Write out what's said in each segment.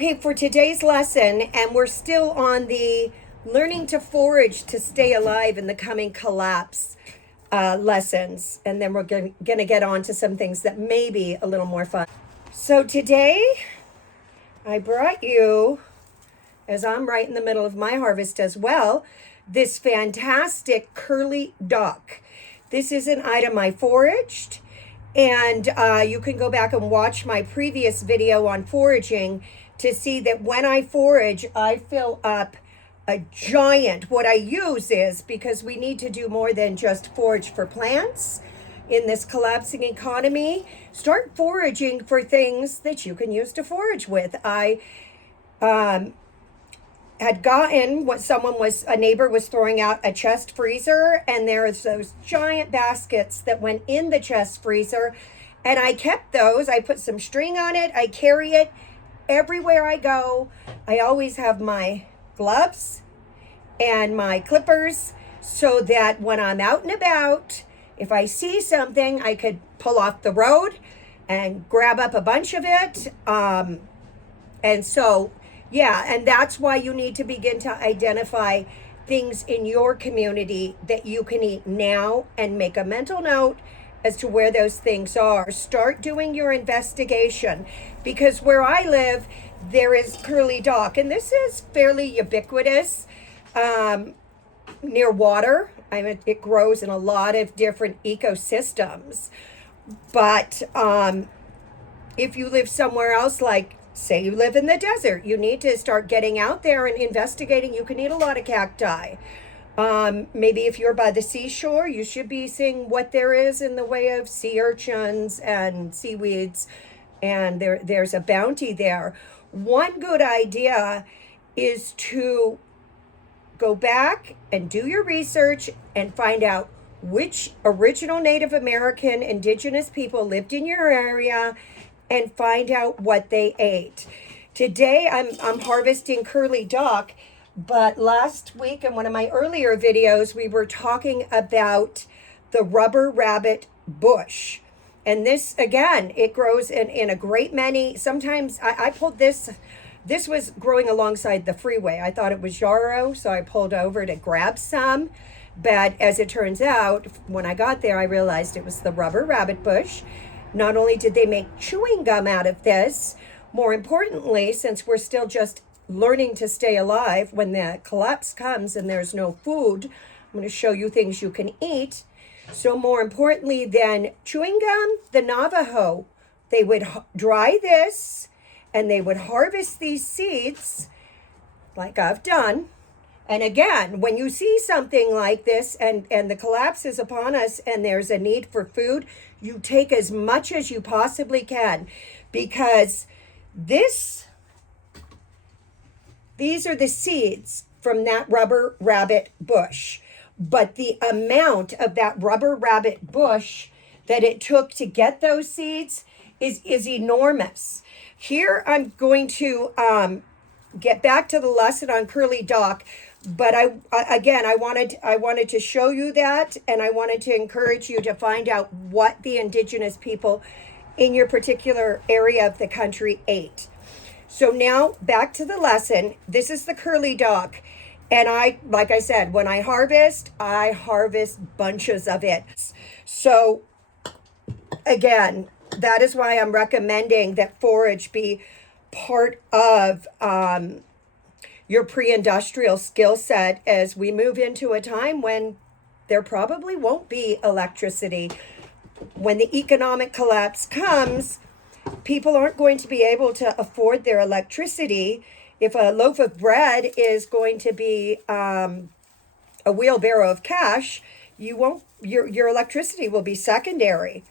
Okay, for today's lesson, and we're still on the learning to forage to stay alive in the coming collapse lessons. And then we're going to get on to some things that may be a little more fun. So today, I brought you, as I'm right in the middle of my harvest as well, this fantastic curly duck. This is an item I foraged, and you can go back and watch my previous video on foraging to see that when I forage, I fill up a giant. What I use is, because we need to do more than just forage for plants in this collapsing economy, start foraging for things that you can use to forage with. I had gotten what a neighbor was throwing out a chest freezer, and there's those giant baskets that went in the chest freezer, and I kept those. I put some string on it. I carry it everywhere I go. I always have my gloves and my clippers so that when I'm out and about, if I see something, I could pull off the road and grab up a bunch of it. And so, yeah, and that's why you need to begin to identify things in your community that you can eat now and make a mental note as to where those things are. Start doing your investigation, because where I live, there is curly duck, and this is fairly ubiquitous near water. I mean, it grows in a lot of different ecosystems. But if you live somewhere else, like say you live in the desert, you need to start getting out there and investigating. You can eat a lot of cacti. Maybe if you're by the seashore, you should be seeing what there is in the way of sea urchins and seaweeds, and there's a bounty there. One good idea is to go back and do your research and find out which original Native American indigenous people lived in your area and find out what they ate. Today I'm harvesting curly duck, but last week in one of my earlier videos, we were talking about the rubber rabbit bush. And this, again, it grows in a great many. Sometimes I pulled this was growing alongside the freeway. I thought it was yarrow, so I pulled over to grab some. But as it turns out, when I got there, I realized it was the rubber rabbit bush. Not only did they make chewing gum out of this, more importantly, since we're still just learning to stay alive, when the collapse comes and there's no food, I'm going to show you things you can eat. So more importantly than chewing gum, the Navajo, they would dry this and they would harvest these seeds like I've done. And again, when you see something like this and the collapse is upon us and there's a need for food, you take as much as you possibly can, because these are the seeds from that rubber rabbit bush. But the amount of that rubber rabbit bush that it took to get those seeds is enormous. Here I'm going to get back to the lesson on curly duck, but I wanted to show you that, and I wanted to encourage you to find out what the indigenous people in your particular area of the country ate. So now back to the lesson. This is the curly duck. And like I said, when I harvest bunches of it. So again, that is why I'm recommending that forage be part of your pre-industrial skill set as we move into a time when there probably won't be electricity. When the economic collapse comes, people aren't going to be able to afford their electricity. If a loaf of bread is going to be a wheelbarrow of cash, your electricity will be secondary.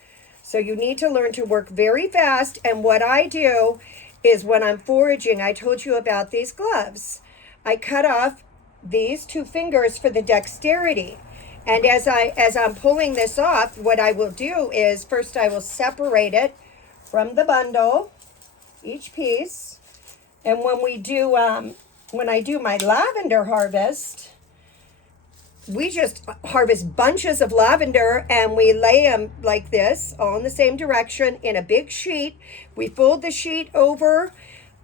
So you need to learn to work very fast. And what I do is, when I'm foraging, I told you about these gloves. I cut off these two fingers for the dexterity. And as I'm pulling this off, what I will do is, first I will separate it from the bundle, each piece. And when I do my lavender harvest, we just harvest bunches of lavender and we lay them like this, all in the same direction in a big sheet. We fold the sheet over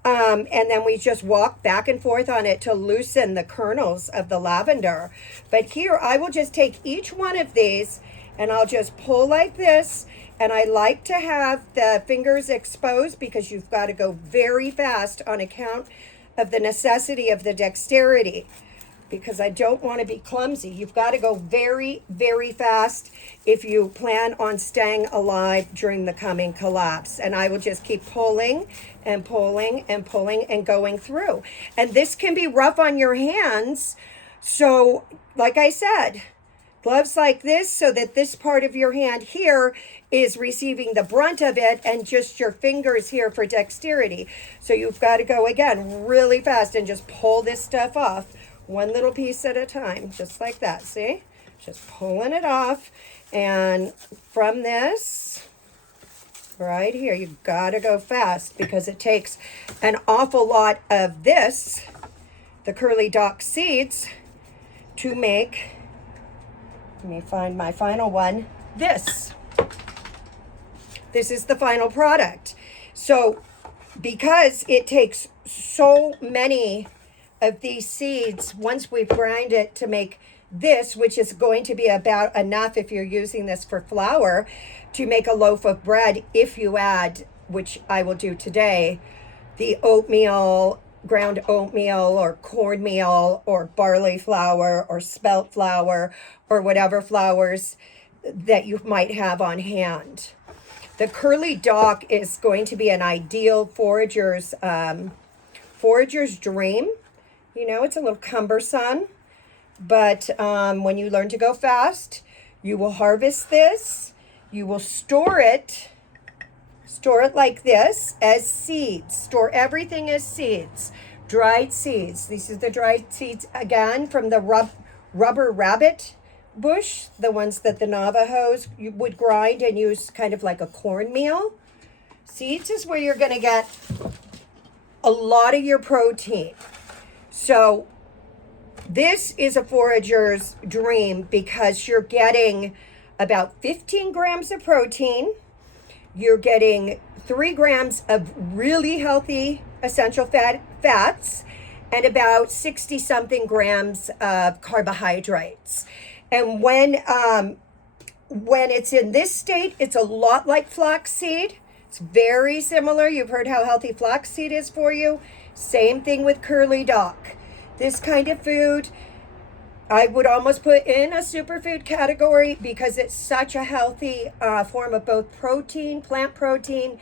And then we just walk back and forth on it to loosen the kernels of the lavender. But here I will just take each one of these and I'll just pull like this. And I like to have the fingers exposed because you've got to go very fast on account of the necessity of the dexterity, because I don't want to be clumsy. You've got to go very, very fast if you plan on staying alive during the coming collapse. And I will just keep pulling and pulling and pulling and going through. And this can be rough on your hands. So, like I said, gloves like this so that this part of your hand here is receiving the brunt of it and just your fingers here for dexterity. So you've got to go again really fast and just pull this stuff off one little piece at a time, just like that. See? Just pulling it off. And from this right here, you got to go fast because it takes an awful lot of this, the Curly Dock seeds, to make, let me find my final one, this. This is the final product. So because it takes so many of these seeds, once we grind it to make this, which is going to be about enough if you're using this for flour, to make a loaf of bread if you add, which I will do today, the oatmeal, ground oatmeal or cornmeal or barley flour or spelt flour or whatever flours that you might have on hand. The Curly Dock is going to be an ideal forager's dream. You know, it's a little cumbersome, but when you learn to go fast, you will harvest this. You will store it like this as seeds. Store everything as seeds, dried seeds. These are the dried seeds again from the rubber rabbit bush, the ones that the Navajos would grind and use kind of like a cornmeal. Seeds is where you're going to get a lot of your protein. So this is a forager's dream because you're getting about 15 grams of protein. You're getting 3 grams of really healthy essential fats and about 60 something grams of carbohydrates. And when it's in this state, it's a lot like flaxseed. It's very similar. You've heard how healthy flaxseed is for you. Same thing with Curly Dock. This kind of food, I would almost put in a superfood category because it's such a healthy form of both protein, plant protein,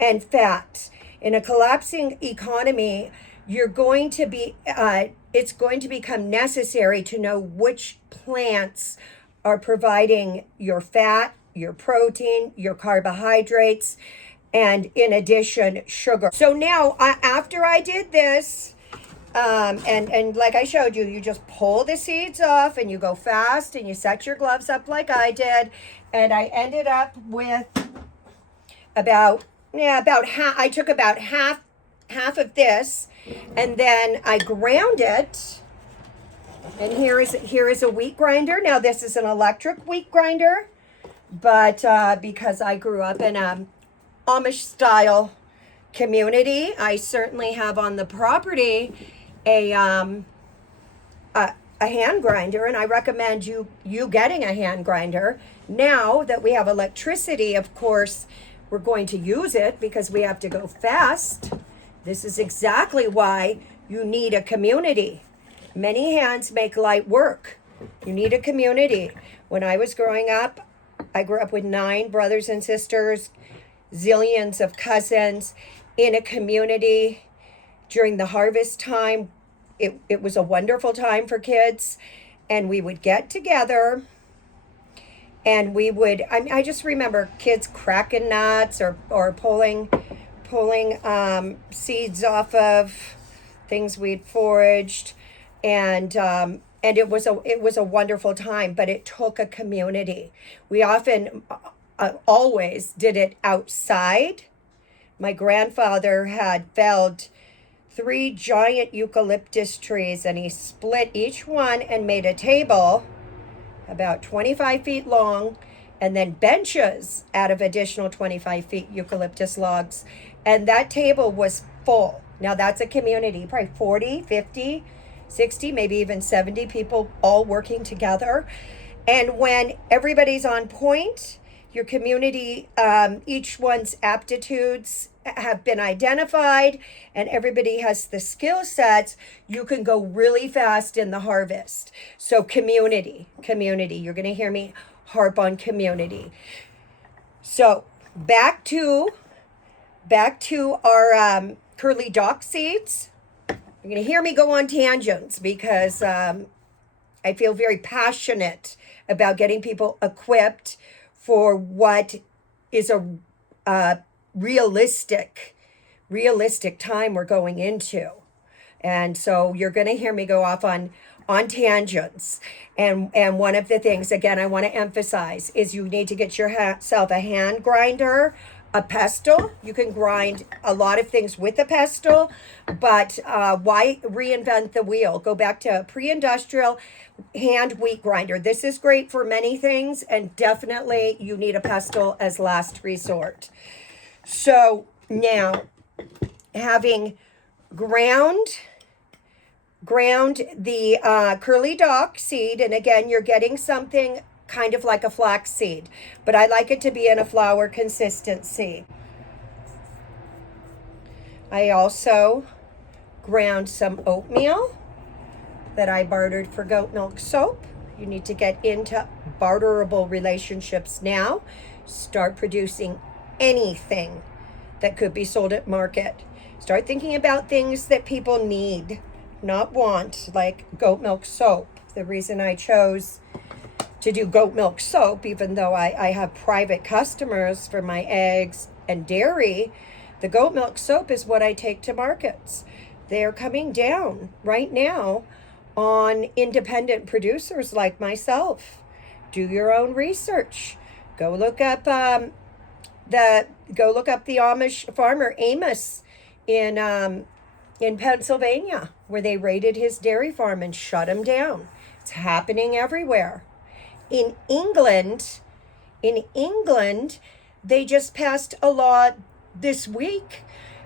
and fat. In a collapsing economy, you're going to be, it's going to become necessary to know which plants are providing your fat, your protein, your carbohydrates, and in addition, sugar. So now, after I did this, and like I showed you, you just pull the seeds off and you go fast and you set your gloves up like I did. And I ended up with about half, I took about half of this and then I ground it. And here is a wheat grinder. Now this is an electric wheat grinder, but because I grew up in a Amish style community, I certainly have on the property a hand grinder, and I recommend you getting a hand grinder. Now that we have electricity, of course, we're going to use it because we have to go fast. This is exactly why you need a community. Many hands make light work. You need a community. When I was growing up, I grew up with 9 brothers and sisters, zillions of cousins in a community. During the harvest time, it was a wonderful time for kids, and we would get together and we would, I just remember kids cracking nuts or pulling seeds off of things we'd foraged, and it was a wonderful time, but it took a community. We often always did it outside. My grandfather had felled 3 giant eucalyptus trees, and he split each one and made a table about 25 feet long, and then benches out of additional 25 feet eucalyptus logs. And that table was full, Now that's a community, probably 40, 50, 60, maybe even 70 people all working together. And when everybody's on point, your community, each one's aptitudes have been identified and everybody has the skill sets, you can go really fast in the harvest. So community, you're going to hear me harp on community. So back to our curly dock seeds. You're going to hear me go on tangents because I feel very passionate about getting people equipped for what is a realistic time we're going into. And so you're going to hear me go off on tangents. And one of the things, again, I want to emphasize is you need to get yourself a hand grinder, a pestle. You can grind a lot of things with a pestle, but why reinvent the wheel? Go back to a pre-industrial hand wheat grinder. This is great for many things, and definitely you need a pestle as last resort. So now, having ground the curly dock seed, and again, you're getting something kind of like a flax seed, but I like it to be in a flour consistency. I also ground some oatmeal that I bartered for goat milk soap. You need to get into barterable relationships now. Start producing anything that could be sold at market. Start thinking about things that people need, not want, like goat milk soap. The reason I chose to do goat milk soap, even though I have private customers for my eggs and dairy, the goat milk soap is what I take to markets. They're coming down right now on independent producers like myself. Do your own research. Go look up the Amish farmer Amos in Pennsylvania, where they raided his dairy farm and shut him down. It's happening everywhere. In England, they just passed a law this week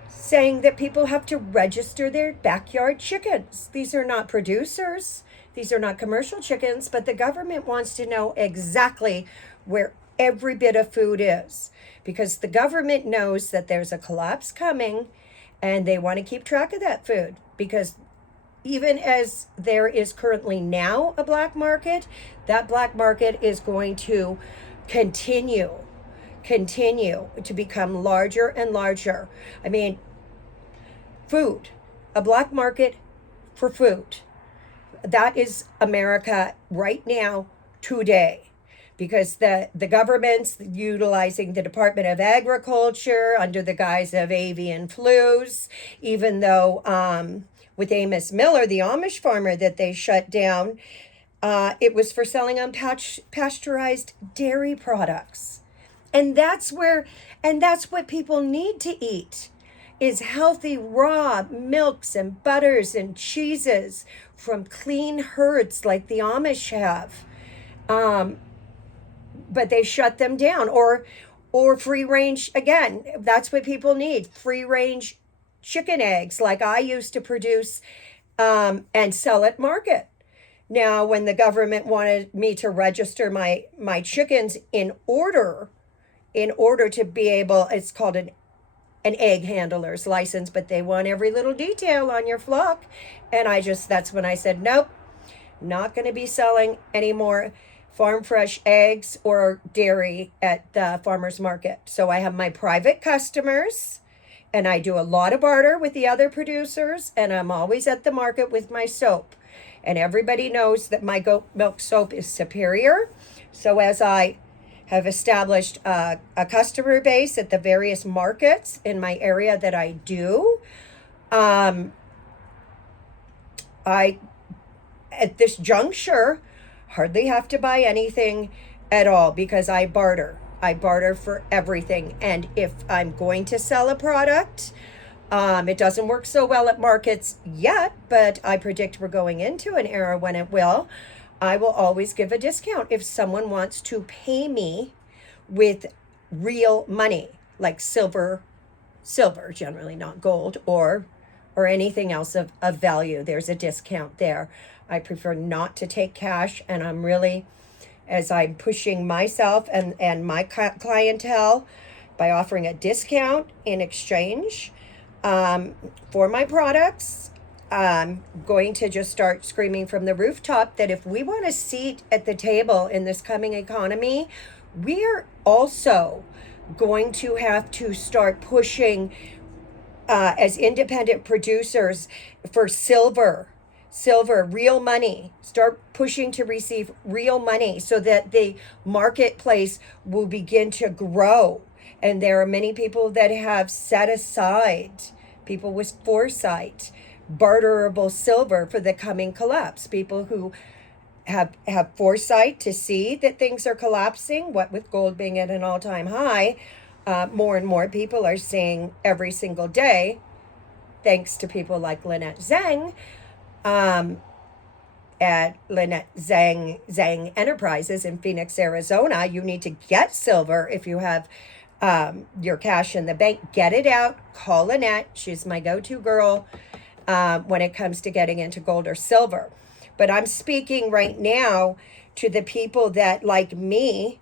saying that people have to register their backyard chickens. These are not producers. These are not commercial chickens, but the government wants to know exactly where every bit of food is, because the government knows that there's a collapse coming and they want to keep track of that food, because even as there is currently now a black market, that black market is going to continue to become larger and larger. I mean, food, a black market for food. That is America right now, today, because the government's utilizing the Department of Agriculture under the guise of avian flus, even though with Amos Miller, the Amish farmer that they shut down, it was for selling unpasteurized dairy products. And that's what people need to eat, is healthy raw milks and butters and cheeses from clean herds like the Amish have. But they shut them down, or free range. Again, that's what people need, free range chicken eggs like I used to produce and sell at market. Now, when the government wanted me to register my chickens in order to be able, it's called an egg handler's license, but they want every little detail on your flock. And that's when I said, nope, not going to be selling any more farm fresh eggs or dairy at the farmer's market. So I have my private customers, and I do a lot of barter with the other producers, and I'm always at the market with my soap. And everybody knows that my goat milk soap is superior. So as I have established a customer base at the various markets in my area that I do, I, at this juncture, hardly have to buy anything at all, because I barter. I barter for everything. And if I'm going to sell a product, it doesn't work so well at markets yet, but I predict we're going into an era when it will. I will always give a discount if someone wants to pay me with real money, like silver, generally not gold, or or anything else of value. There's a discount there. I prefer not to take cash, and I'm really, as I'm pushing myself and my clientele by offering a discount in exchange for my products. I'm going to just start screaming from the rooftop that if we want a seat at the table in this coming economy, we're also going to have to start pushing as independent producers for silver, real money. Start pushing to receive real money so that the marketplace will begin to grow. And there are many people that have set aside, people with foresight, barterable silver for the coming collapse. People who have foresight to see that things are collapsing, what with gold being at an all-time high. More and more people are seeing every single day, thanks to people like Lynette Zhang, at Lynette Zhang Enterprises in Phoenix, Arizona. You need to get silver if you have your cash in the bank. Get it out. Call Lynette. She's my go-to girl when it comes to getting into gold or silver. But I'm speaking right now to the people that, like me,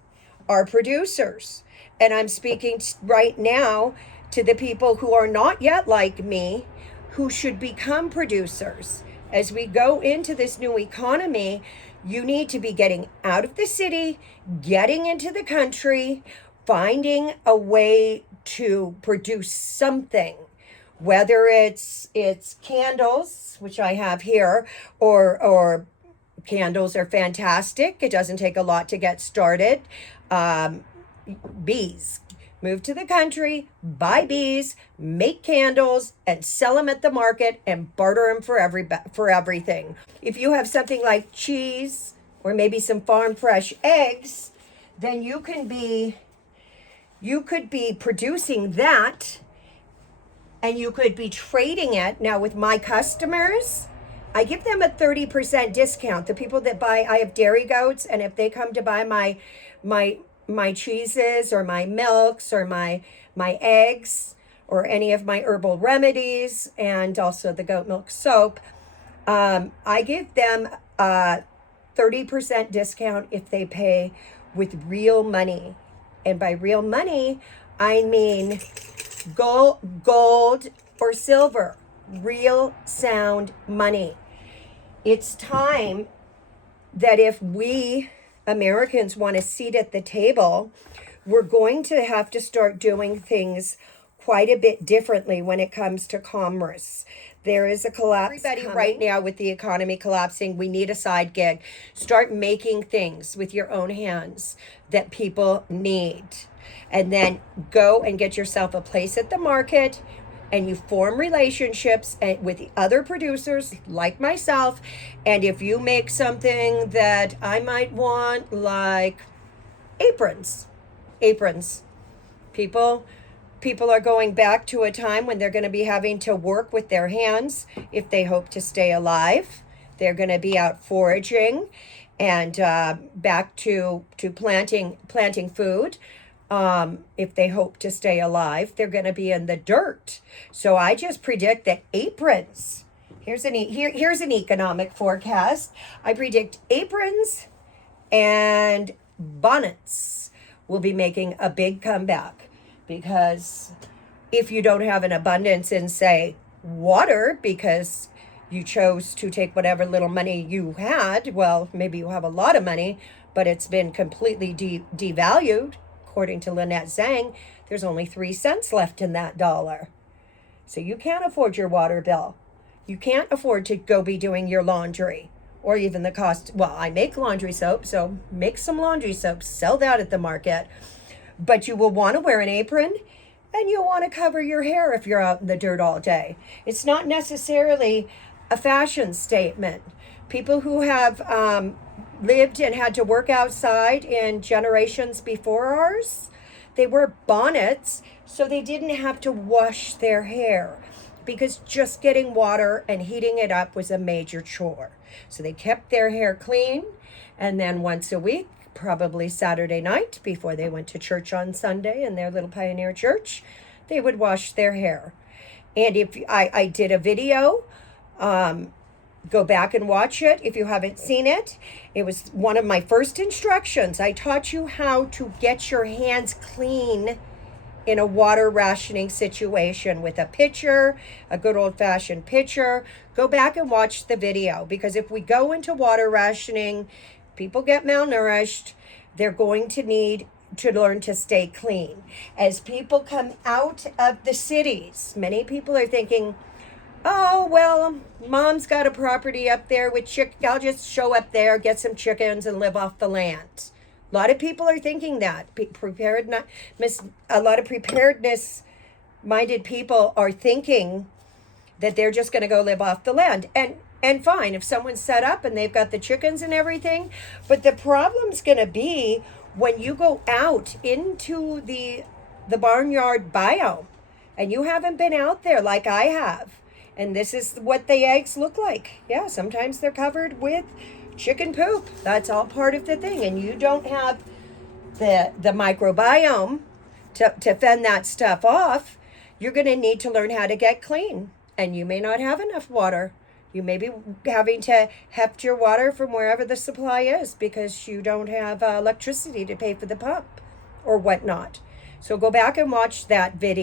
are producers. And I'm speaking right now to the people who are not yet like me, who should become producers. As we go into this new economy, you need to be getting out of the city, getting into the country, finding a way to produce something, whether it's candles, which I have here, or candles are fantastic. It doesn't take a lot to get started. Bees. Move to the country, buy bees, make candles, and sell them at the market and barter them for everything. If you have something like cheese or maybe some farm fresh eggs, then you could be producing that, and you could be trading it. Now with my customers, I give them a 30% discount. The people that buy, I have dairy goats, and if they come to buy my cheeses or my milks or my eggs or any of my herbal remedies, and also the goat milk soap, I give them a 30% discount if they pay with real money. And by real money, I mean gold or silver, real sound money. It's time that if we Americans want a seat at the table, we're going to have to start doing things quite a bit differently when it comes to commerce. There is a collapse. Everybody right now, with the economy collapsing, we need a side gig. Start making things with your own hands that people need. And then go and get yourself a place at the market, and you form relationships with other producers like myself. And if you make something that I might want, like aprons, people are going back to a time when they're going to be having to work with their hands if they hope to stay alive. They're going to be out foraging and back to planting food. If they hope to stay alive, they're going to be in the dirt. So I just predict that aprons, here's an economic forecast. I predict aprons and bonnets will be making a big comeback, because if you don't have an abundance in, say, water, because you chose to take whatever little money you had, well, maybe you have a lot of money, but it's been completely devalued. According to Lynette Zhang, there's only 3 cents left in that dollar. So you can't afford your water bill. You can't afford to go be doing your laundry, or even the cost. Well, I make laundry soap, so make some laundry soap, sell that at the market. But you will want to wear an apron, and you'll want to cover your hair if you're out in the dirt all day. It's not necessarily a fashion statement. People who have lived and had to work outside in generations before ours, they wore bonnets so they didn't have to wash their hair, because just getting water and heating it up was a major chore. So they kept their hair clean, and then once a week, probably Saturday night before they went to church on Sunday in their little pioneer church, they would wash their hair. And if I did a video, go back and watch it if you haven't seen it. It was one of my first instructions. I taught you how to get your hands clean in a water rationing situation with a pitcher, a good old-fashioned pitcher. Go back and watch the video, because if we go into water rationing, people get malnourished. They're going to need to learn to stay clean. As people come out of the cities, many people are thinking, oh, well, mom's got a property up there with I'll just show up there, get some chickens, and live off the land. A lot of people are thinking that. A lot of preparedness-minded people are thinking that they're just going to go live off the land. And fine, if someone's set up and they've got the chickens and everything. But the problem's going to be when you go out into the barnyard biome, and you haven't been out there like I have. And this is what the eggs look like. Yeah, sometimes they're covered with chicken poop. That's all part of the thing. And you don't have the microbiome to fend that stuff off. You're going to need to learn how to get clean. And you may not have enough water. You may be having to heft your water from wherever the supply is because you don't have electricity to pay for the pump or whatnot. So go back and watch that video.